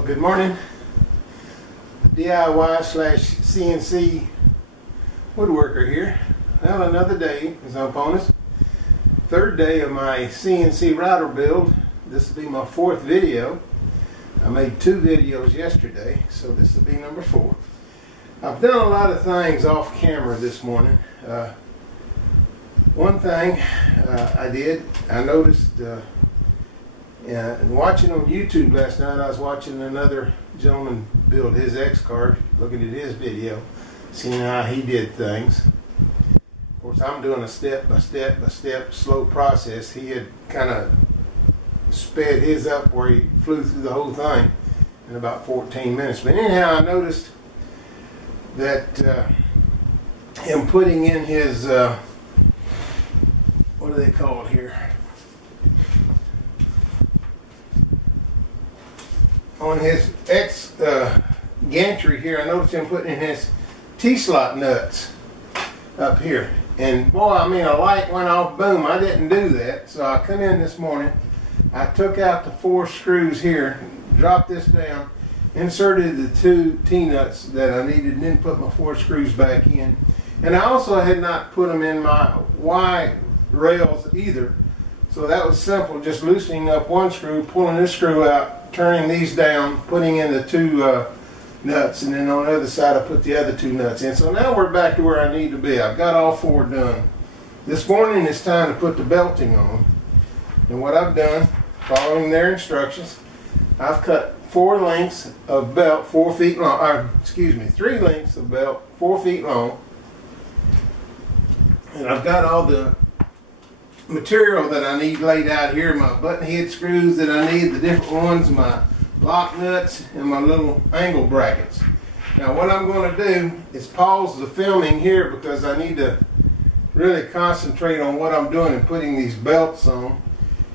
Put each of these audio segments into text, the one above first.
Well, good morning. DIY slash CNC woodworker here. Well, another day is upon us. Third day of my CNC router build. This will be my fourth video. I made 2 videos yesterday, so this will be number 4. I've done a lot of things off camera this morning. One thing I noticed watching on YouTube last night, I was watching another gentleman build his X-Carve, looking at his video, seeing how he did things. Of course, I'm doing a step-by-step slow process. He had kind of sped his up where he flew through the whole thing in about 14 minutes. But anyhow, I noticed that him putting in his, what do they call it here? On his X gantry here, I noticed him putting in his T-slot nuts up here. And boy, I mean, a light went off, boom. I didn't do that. So I come in this morning, I took out the 4 screws here, dropped this down, inserted the 2 T-nuts that I needed, and then put my 4 screws back in. And I also had not put them in my Y rails either. So that was simple, just loosening up 1 screw, pulling this screw out, turning these down, putting in the 2 nuts, and then on the other side I put the other 2 nuts in. So now we're back to where I need to be. I've got all 4 done. This morning it's time to put the belting on. And what I've done, following their instructions, I've cut 4 lengths of belt 4 feet long, 3 lengths of belt 4 feet long. And I've got all the material that I need laid out here, my button head screws that I need, the different ones, my lock nuts, and my little angle brackets. Now what I'm going to do is pause the filming here because I need to really concentrate on what I'm doing and putting these belts on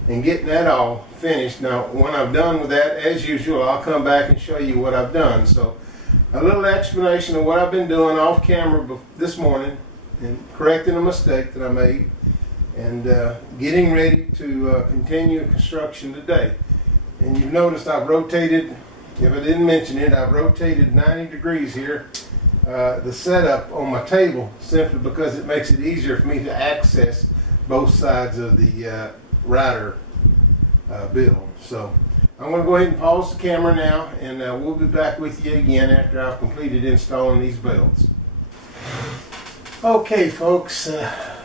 and getting that all finished. Now when I'm done with that, as usual, I'll come back and show you what I've done. So a little explanation of what I've been doing off camera this morning and correcting a mistake that I made, and getting ready to continue construction today. And you've noticed I've rotated, if I didn't mention it, I've rotated 90 degrees here, the setup on my table, simply because it makes it easier for me to access both sides of the router build. So I'm going to go ahead and pause the camera now, and we'll be back with you again after I've completed installing these belts. Okay folks,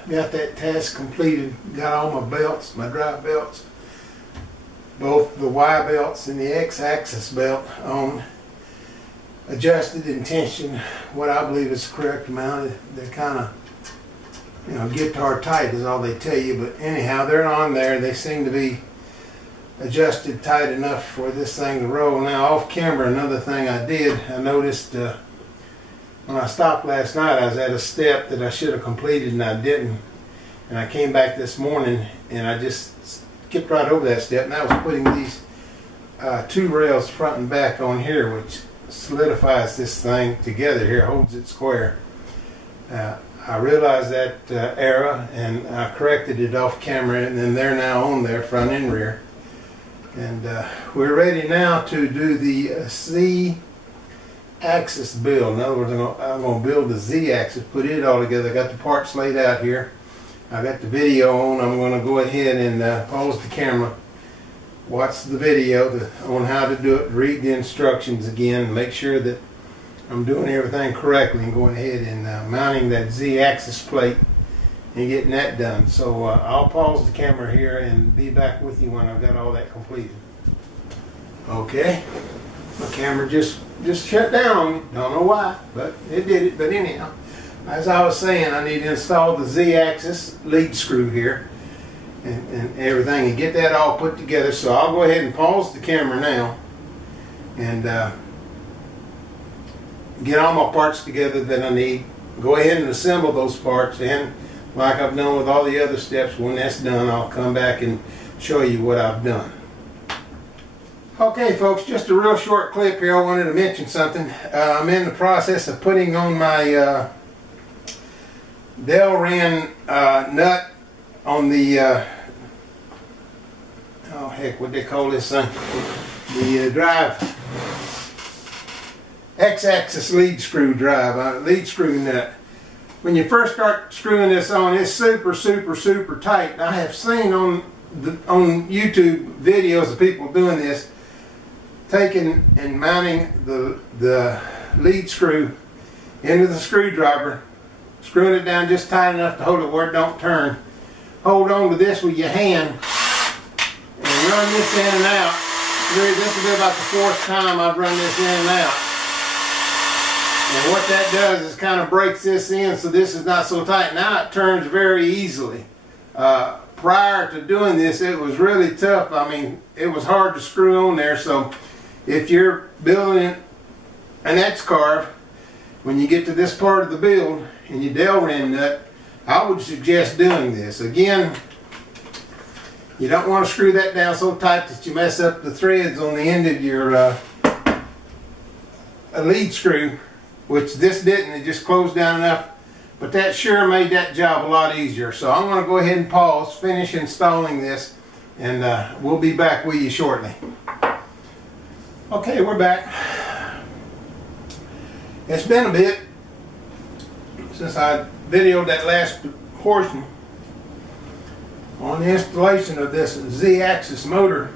got that task completed. Got all my belts, my drive belts, both the Y belts and the X-axis belt on, adjusted and tensioned what I believe is the correct amount. They're kind of, guitar tight is all they tell you, but anyhow, they're on there. They seem to be adjusted tight enough for this thing to roll. Now off camera, another thing I did, I noticed when I stopped last night, I was at a step that I should have completed and I didn't. And I came back this morning and I just skipped right over that step, and I was putting these 2 rails front and back on here, which solidifies this thing together here, holds it square. I realized that error, and I corrected it off camera, and then they're now on there, front and rear. And we're ready now to do the Z-axis build. In other words, I'm going to build the Z-axis, put it all together. I got the parts laid out here. I got the video on. I'm going to go ahead and pause the camera, watch the video on how to do it, read the instructions again, make sure that I'm doing everything correctly, and going ahead and mounting that Z-axis plate and getting that done. So I'll pause the camera here and be back with you when I've got all that completed. Okay, my camera just shut down on me. Don't know why, but it did it. But anyhow, as I was saying, I need to install the Z-axis lead screw here and everything, and get that all put together. So I'll go ahead and pause the camera now and get all my parts together that I need. Go ahead and assemble those parts, and like I've done with all the other steps, when that's done, I'll come back and show you what I've done. Okay folks, just a real short clip here. I wanted to mention something. I'm in the process of putting on my Delrin nut on the oh heck, what they call this thing, the drive X-axis lead screw drive, lead screw nut. When you first start screwing this on, it's super, super, super tight. I have seen on YouTube videos of people doing this, taking and mounting the lead screw into the screwdriver, screwing it down just tight enough to hold it where it don't turn. Hold on to this with your hand and run this in and out. This will be about the 4th time I've run this in and out. And what that does is kind of breaks this in so this is not so tight. Now it turns very easily. Prior to doing this, it was really tough. I mean, it was hard to screw on there. So if you're building an X-Carve, when you get to this part of the build and you Delrin nut, I would suggest doing this. Again, you don't want to screw that down so tight that you mess up the threads on the end of your lead screw, which this didn't. It just closed down enough, but that sure made that job a lot easier. So I'm going to go ahead and pause, finish installing this, and we'll be back with you shortly. Okay, we're back. It's been a bit since I videoed that last portion on the installation of this Z-axis motor.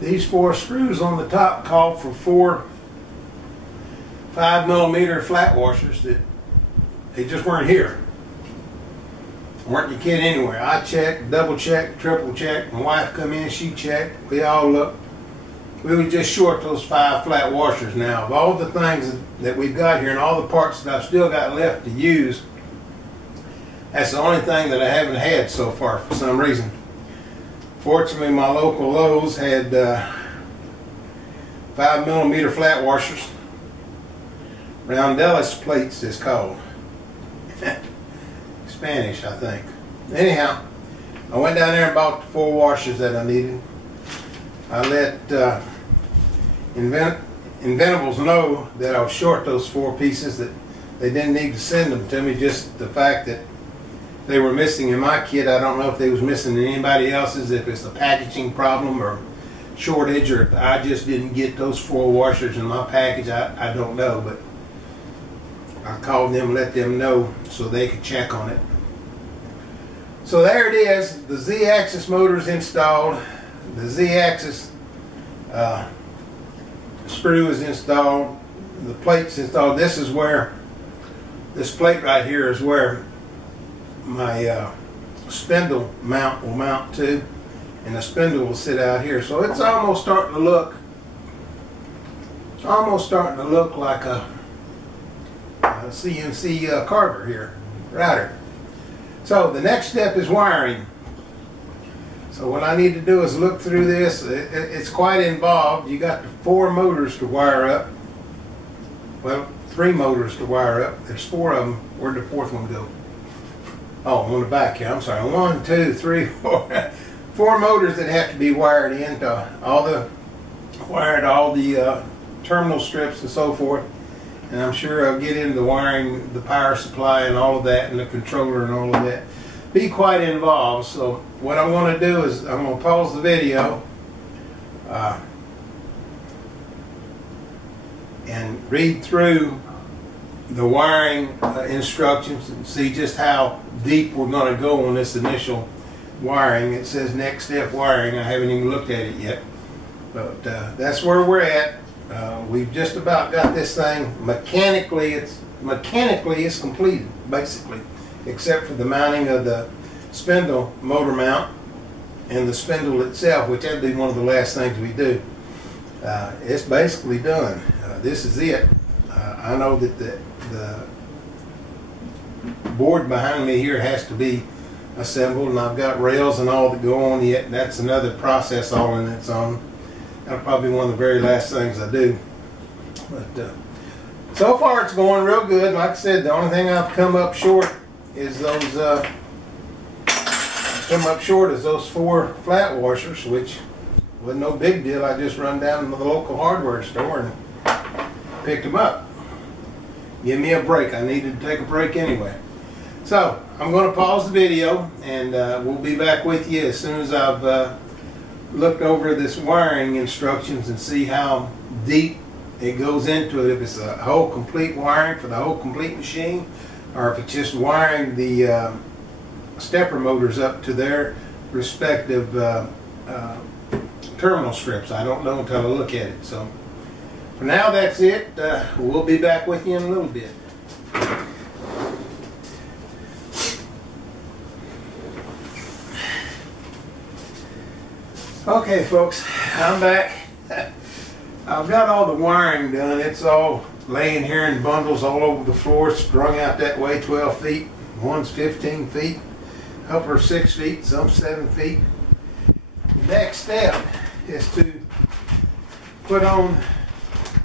These 4 screws on the top call for 4 5mm flat washers that they just weren't here. Weren't your kid anywhere. I checked, double checked, triple checked. My wife come in, she checked. We all looked. We were just short those 5 flat washers now. Of all the things that we've got here and all the parts that I've still got left to use, that's the only thing that I haven't had so far for some reason. Fortunately, my local Lowe's had 5mm flat washers. Roundelis plates is called. Spanish, I think. Anyhow, I went down there and bought the 4 washers that I needed. I let Inventables know that I was short those 4 pieces, that they didn't need to send them to me. Just the fact that they were missing in my kit, I don't know if they was missing in anybody else's, if it's a packaging problem or shortage, or if I just didn't get those 4 washers in my package. I don't know, but I called them, let them know so they could check on it. So there it is. The Z-axis motor is installed. The Z-axis screw is installed. The plate's installed. This is where, this plate right here is where my spindle mount will mount to, and the spindle will sit out here. So it's almost starting to look like a CNC carver here, router. So the next step is wiring. So what I need to do is look through this. It's quite involved. You got the 4 motors to wire up. Well, 3 motors to wire up. There's 4 of them. Where'd the 4th one go? Oh, on the back here. I'm sorry. 1, 2, 3, 4. 4 motors that have to be wired into all the terminal strips and so forth. And I'm sure I'll get into wiring the power supply and all of that, and the controller and all of that. Be quite involved. So what I'm going to do is I'm going to pause the video and read through the wiring instructions and see just how deep we're going to go on this initial wiring. It says next step wiring. I haven't even looked at it yet, but that's where we're at. We've just about got this thing mechanically. It's completed basically, except for the mounting of the spindle motor mount and the spindle itself, which that'd be one of the last things we do. It's basically done. This is it. I know that the board behind me here has to be assembled, and I've got rails and all that go on yet. That's another process all in its own. That'll probably be one of the very last things I do. But so far it's going real good. Like I said, the only thing I've come up short is those 4 flat washers, which wasn't no big deal. I just run down to the local hardware store and picked them up. Give me a break. I needed to take a break anyway. So I'm going to pause the video, and we'll be back with you as soon as I've looked over this wiring instructions and see how deep it goes into it, if it's a whole complete wiring for the whole complete machine, or if it's just wiring the stepper motors up to their respective terminal strips. I don't know until I look at it. So for now, that's it. We'll be back with you in a little bit. Okay folks, I'm back. I've got all the wiring done. It's all laying here in bundles all over the floor, strung out that way, 12 feet. One's 15 feet, a couple are 6 feet, some 7 feet. The next step is to put on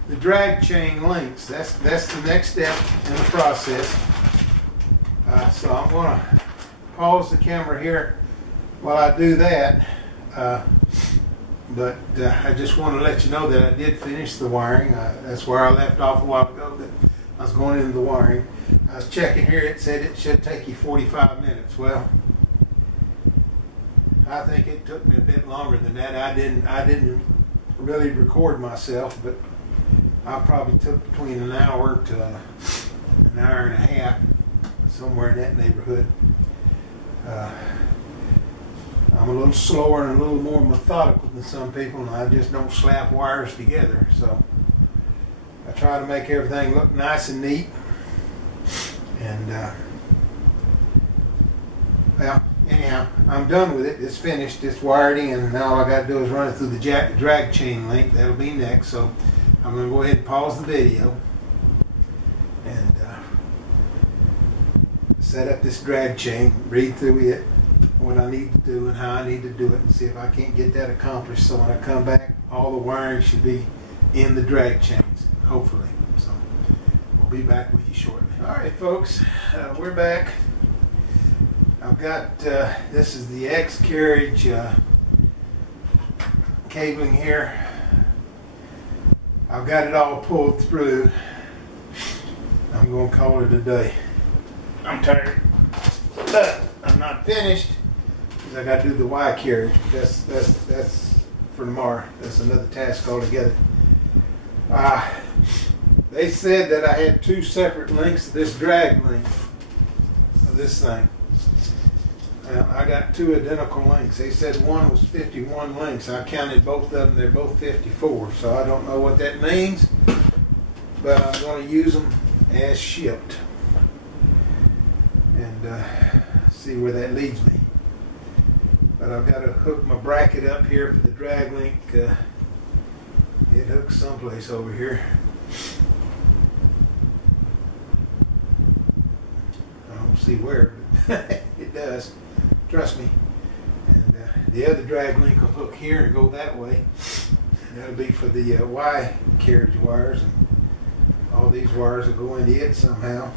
the drag chain links. That's the next step in the process. So I'm going to pause the camera here while I do that. But I just want to let you know that I did finish the wiring. That's where I left off a while ago, that I was going into the wiring. I was checking here, it said it should take you 45 minutes. Well, I think it took me a bit longer than that. I didn't really record myself, but I probably took between an hour to an hour and a half, somewhere in that neighborhood. I'm a little slower and a little more methodical than some people, and I just don't slap wires together. So I try to make everything look nice and neat. And well, anyhow, I'm done with it. It's finished. It's wired in. Now all I got to do is run it through the drag chain link. That'll be next. So I'm going to go ahead and pause the video and set up this drag chain, read through it, what I need to do and how I need to do it, and see if I can't get that accomplished. So when I come back, all the wiring should be in the drag chains, hopefully. So we'll be back with you shortly. All right, folks, we're back. I've got this is the X carriage cabling here. I've got it all pulled through. I'm going to call it a day. I'm tired, but I'm not finished. I got to do the Y carriage. That's for tomorrow. That's another task altogether. They said that I had two separate links to this drag link of this thing. I got two identical links. They said one was 51 links. I counted both of them. They're both 54. So I don't know what that means, but I'm going to use them as shipped and see where that leads me. But I've got to hook my bracket up here for the drag link. It hooks someplace over here. I don't see where, but it does. Trust me. And the other drag link will hook here and go that way. And that'll be for the Y carriage wires. And all these wires will go into it somehow.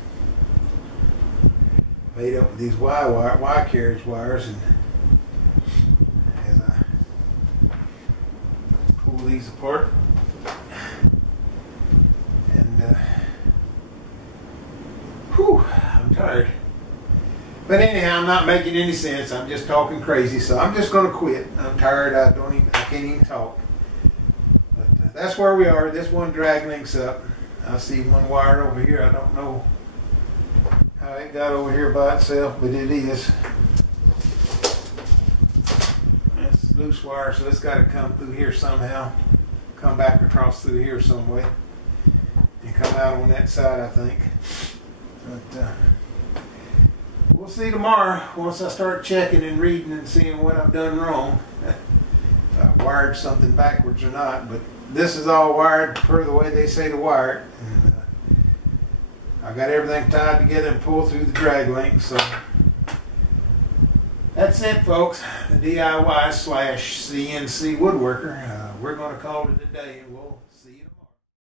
Made up with these Y carriage wires. And as I pull these apart, and whew, I'm tired. But anyhow, I'm not making any sense. I'm just talking crazy, so I'm just going to quit. I'm tired. I can't even talk. But that's where we are. This one drag link's up. I see one wire over here. I don't know how it got over here by itself, but it is. It's loose wire, so it's got to come through here somehow. Come back across through here some way. And come out on that side, I think. But we'll see tomorrow once I start checking and reading and seeing what I've done wrong. If I wired something backwards or not, but this is all wired per the way they say to wire it. And, I got everything tied together and pulled through the drag link. So that's it, folks. The DIY / CNC woodworker. We're going to call it a day. We'll